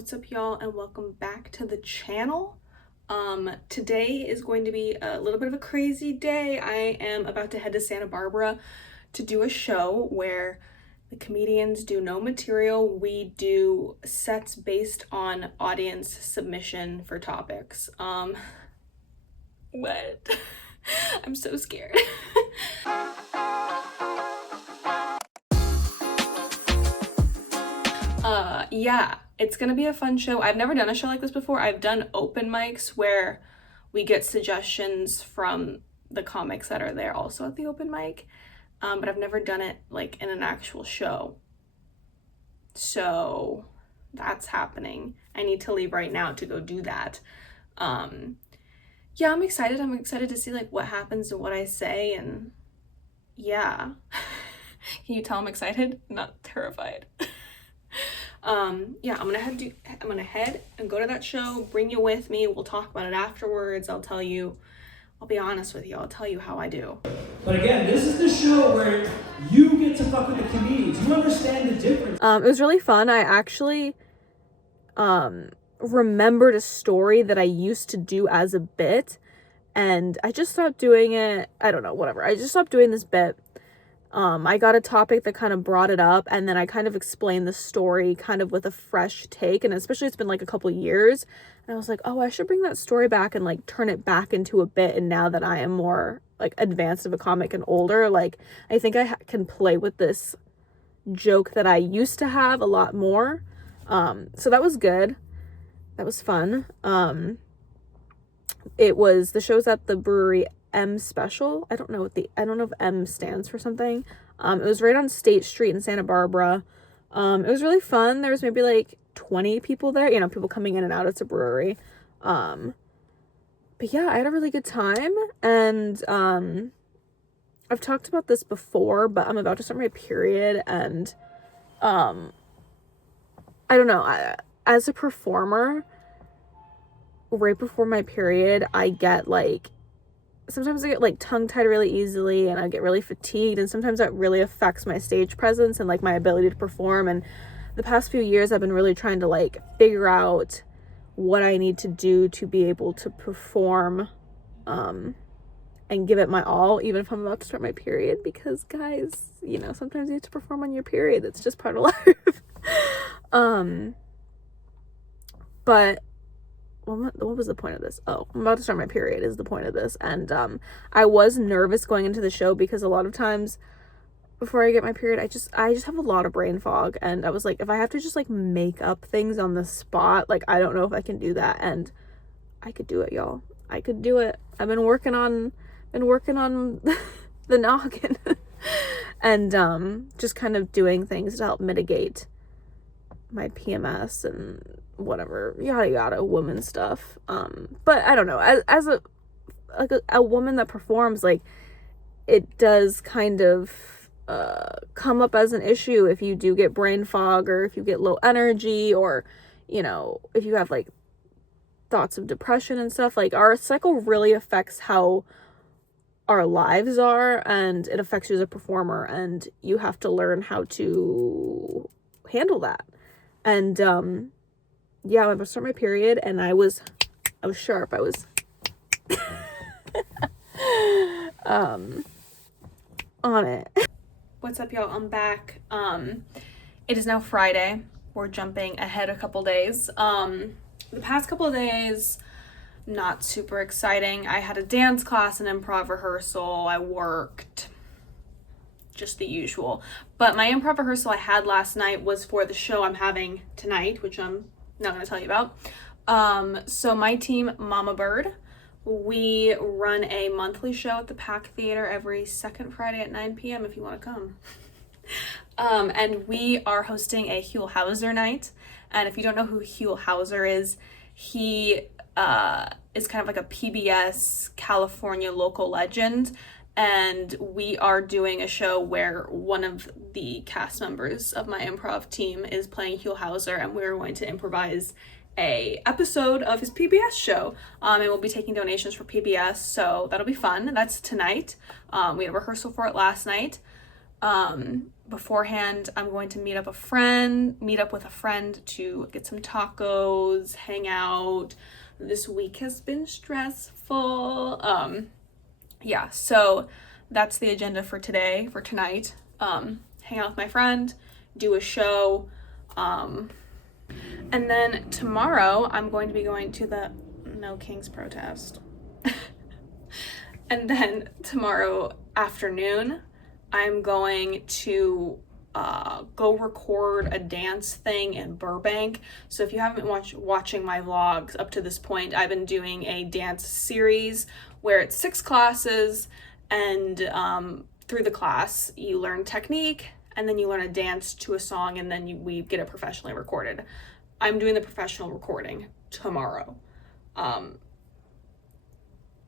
What's up, y'all, and welcome back to the channel. Today is going to be a little bit of a crazy day. I am about to head to Santa Barbara to do a show where the comedians do no material. We do sets based on audience submission for topics. What? I'm so scared. Yeah, it's gonna be a fun show. I've never done a show like this before. I've done open mics where we get suggestions from the comics that are there also at the open mic, but I've never done it like in an actual show. So that's happening. I need to leave right now to go do that. Yeah, I'm excited. I'm excited to see like what happens and what I say, and yeah. Can you tell I'm excited? I'm not terrified. Yeah, I'm gonna head and go to that show, bring you with me. We'll talk about it afterwards. I'll be honest with you. I'll tell you how I do. But again, this is the show where you get to fuck with the comedians. You understand the difference. It was really fun. I actually remembered a story that I used to do as a bit, and I just stopped doing it. I don't know, whatever. I just stopped doing this bit. I got a topic that kind of brought it up, and then I kind of explained the story kind of with a fresh take, and especially it's been like a couple years, and I was like, oh, I should bring that story back and like turn it back into a bit. And now that I am more like advanced of a comic and older, like I think I can play with this joke that I used to have a lot more. So that was good. That was fun. The show's at the Brewery M Special. I don't know if M stands for something. It was right on State Street in Santa Barbara. It was really fun. There was maybe like 20 people there, people coming in and out. It's a brewery. But yeah, I had a really good time, and I've talked about this before, but I'm about to start my period, and I don't know, as a performer, right before my period, sometimes I get like tongue-tied really easily, and I get really fatigued, and sometimes that really affects my stage presence and like my ability to perform. And the past few years I've been really trying to like figure out what I need to do to be able to perform and give it my all, even if I'm about to start my period, because guys, sometimes you have to perform on your period. That's just part of life. But what was the point of this? Oh, I'm about to start my period is the point of this. And I was nervous going into the show because a lot of times before I get my period, I just have a lot of brain fog, and I was like, if I have to just like make up things on the spot, like I don't know if I can do that. And I could do it, y'all. I could do it. I've been working on the noggin and just kind of doing things to help mitigate my PMS and whatever, yada yada, woman stuff. But I don't know, as a woman that performs, like, it does kind of come up as an issue if you do get brain fog, or if you get low energy, or if you have like thoughts of depression and stuff. Like, our cycle really affects how our lives are, and it affects you as a performer, and you have to learn how to handle that. And yeah, I'm about to start my period, and I was sharp. I was on it. What's up, y'all? I'm back. It is now Friday. We're jumping ahead a couple days. The past couple of days, not super exciting. I had a dance class and improv rehearsal. I worked, just the usual. But my improv rehearsal I had last night was for the show I'm having tonight, which I'm not going to tell you about. So my team, Mama Bird, we run a monthly show at the Pack Theater every second Friday at 9 p.m. if you want to come. And we are hosting a Huell Howser night. And if you don't know who Huell Howser is, he is kind of like a PBS California local legend. And we are doing a show where one of the cast members of my improv team is playing Huell Howser, and we're going to improvise a episode of his PBS show. And we'll be taking donations for PBS, so that'll be fun. That's tonight. We had a rehearsal for it last night. Beforehand, I'm going to meet up with a friend to get some tacos, hang out. This week has been stressful. Yeah, so that's the agenda for tonight. Hang out with my friend, do a show, and then tomorrow I'm going to be going to the No Kings protest. And then tomorrow afternoon, I'm going to go record a dance thing in Burbank. So if you haven't been watching my vlogs up to this point, I've been doing a dance series where it's 6 classes, and through the class you learn technique, and then you learn a dance to a song, and then we get it professionally recorded. I'm doing the professional recording tomorrow.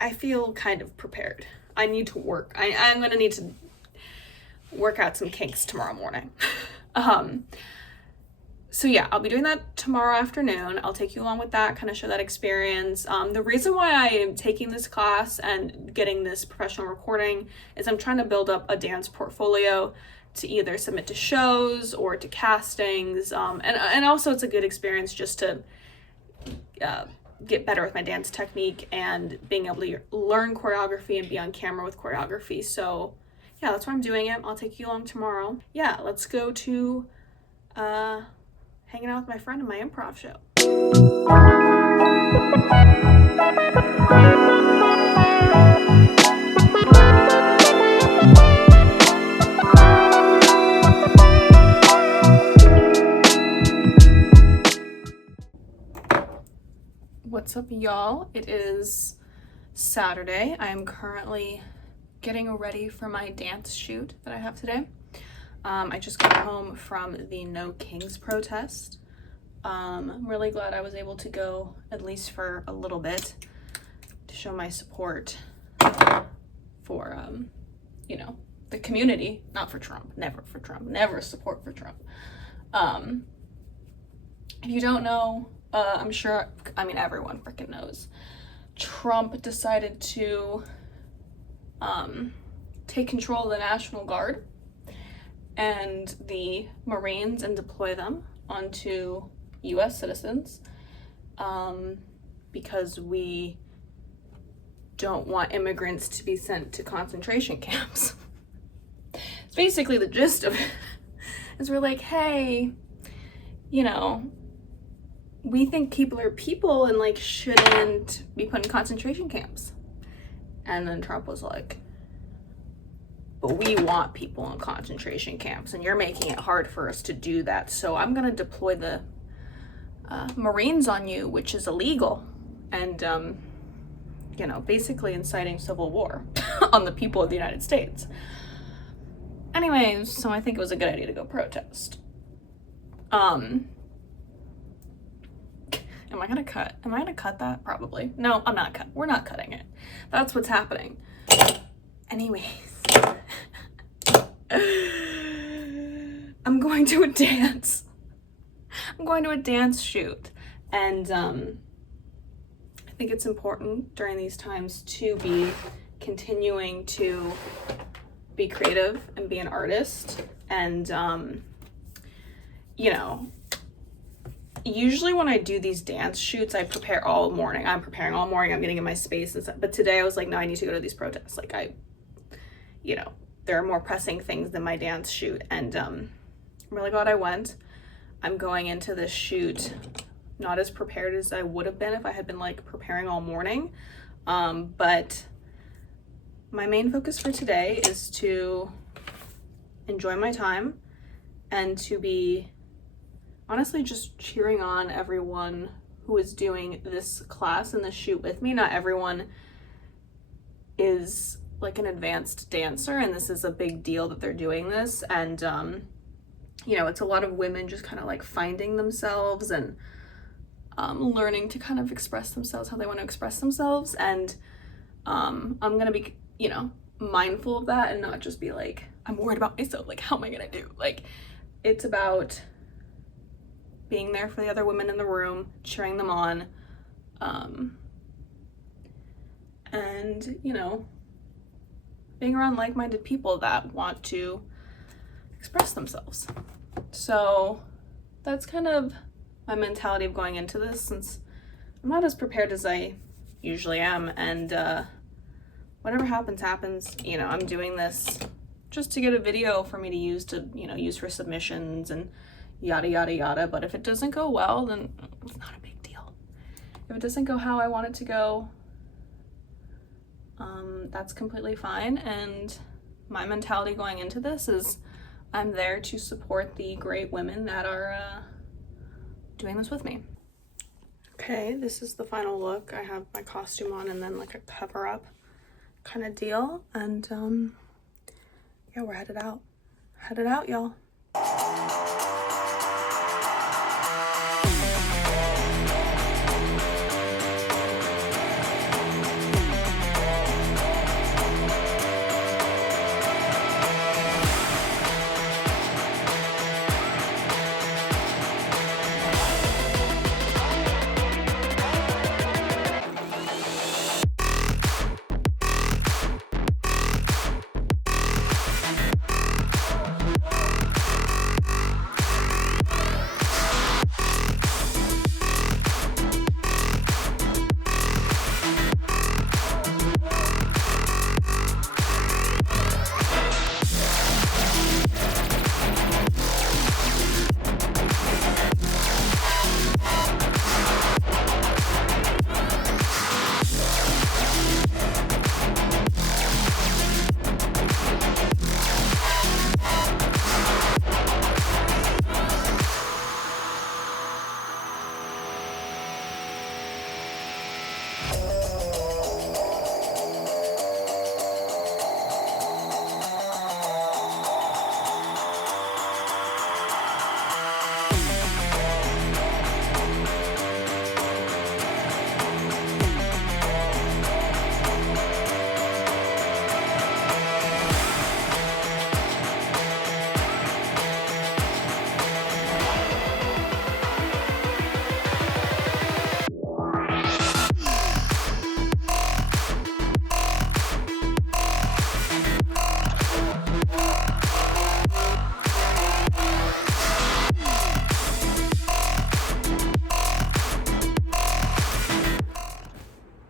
I feel kind of prepared. I need to work. I'm gonna need to work out some kinks tomorrow morning. So yeah, I'll be doing that tomorrow afternoon. I'll take you along with that, kind of show that experience. The reason why I am taking this class and getting this professional recording is I'm trying to build up a dance portfolio to either submit to shows or to castings. And also it's a good experience just to get better with my dance technique and being able to learn choreography and be on camera with choreography. So yeah, that's why I'm doing it. I'll take you along tomorrow. Yeah, let's go to hanging out with my friend in my improv show. What's up, y'all? It is Saturday. I am currently getting ready for my dance shoot that I have today. I just got home from the No Kings protest. I'm really glad I was able to go at least for a little bit to show my support for, you know, the community, not for Trump, never for Trump, never support for Trump. If you don't know, I'm sure, I mean, everyone freaking knows, Trump decided to take control of the National Guard and the Marines and deploy them onto US citizens because we don't want immigrants to be sent to concentration camps. It's basically the gist of it. Is we're like, hey, you know, we think people are people and like shouldn't be put in concentration camps. And then Trump was like, but we want people in concentration camps and you're making it hard for us to do that. So I'm gonna deploy the Marines on you, which is illegal. And, you know, basically inciting civil war on the people of the United States. Anyways, so I think it was a good idea to go protest. Am I gonna cut that? Probably. No, I'm not we're not cutting it. That's what's happening. Anyways. I'm going to a dance. I'm going to a dance shoot. And I think it's important during these times to be continuing to be creative and be an artist. And you know, usually when I do these dance shoots, I prepare all morning. I'm preparing all morning. I'm getting in my space and stuff. But today I was like, no, I need to go to these protests. Like you know, there are more pressing things than my dance shoot. And I'm really glad I went. I'm going into this shoot not as prepared as I would have been if I had been like preparing all morning. But my main focus for today is to enjoy my time and to be honestly just cheering on everyone who is doing this class and this shoot with me. Not everyone is like an advanced dancer, and this is a big deal that they're doing this. And you know, it's a lot of women just kind of like finding themselves and learning to kind of express themselves how they want to express themselves. And I'm gonna be, you know, mindful of that and not just be like, I'm worried about myself, like how am I gonna do? Like, it's about being there for the other women in the room, cheering them on, and, you know, being around like-minded people that want to express themselves. So that's kind of my mentality of going into this, since I'm not as prepared as I usually am, and whatever happens, happens. You know, I'm doing this just to get a video for me to use use for submissions and yada yada yada. But if it doesn't go well, then it's not a big deal. If it doesn't go how I want it to go, that's completely fine. And my mentality going into this is I'm there to support the great women that are doing this with me. Okay, this is the final look. I have my costume on and then like a cover up kind of deal, and yeah, we're headed out. Headed out, y'all.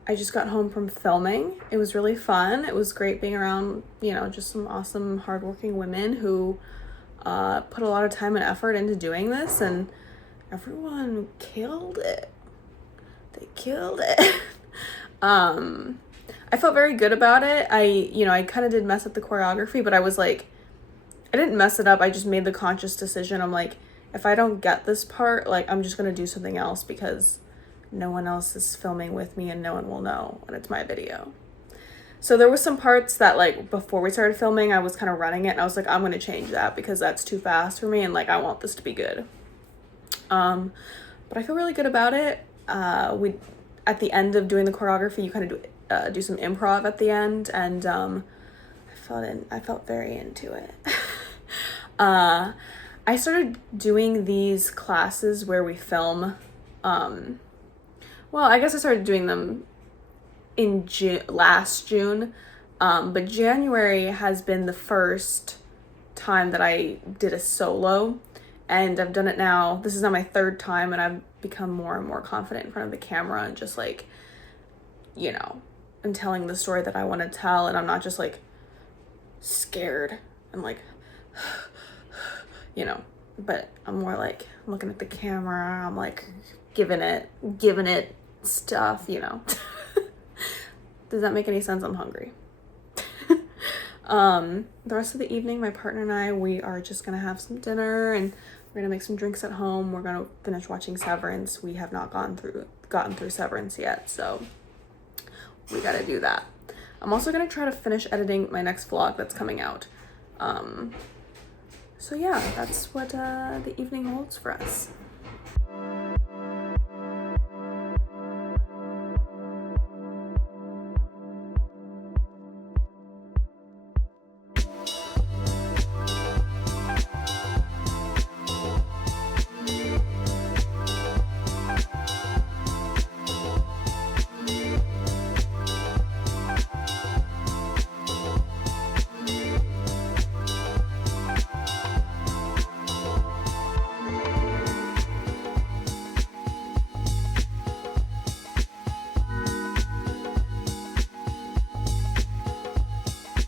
I just got home from filming. It was really fun. It was great being around, just some awesome, hardworking women who put a lot of time and effort into doing this, and everyone killed it. They killed it. I felt very good about it. I kind of did mess up the choreography, but I was like, I didn't mess it up. I just made the conscious decision. I'm like, if I don't get this part, like, I'm just going to do something else, because no one else is filming with me and no one will know when it's my video. So there was some parts that, like, before we started filming, I was kind of running it, and I was like, I'm going to change that because that's too fast for me, and like, I want this to be good. But I feel really good about it. We, at the end of doing the choreography, you kind of do some improv at the end, and I felt very into it. I started doing these classes where we film, well, I guess I started doing them in last June, but January has been the first time that I did a solo, and I've done it now. This is now my third time, and I've become more and more confident in front of the camera, and just like, I'm telling the story that I want to tell, and I'm not just like scared. I'm like, but I'm more like looking at the camera. I'm like giving it stuff, Does that make any sense? I'm hungry. The rest of the evening, my partner and I, we are just gonna have some dinner, and we're gonna make some drinks at home. We're gonna finish watching Severance. We have not gotten through Severance yet, so we gotta do that. I'm also gonna try to finish editing my next vlog that's coming out. So yeah, that's what the evening holds for us.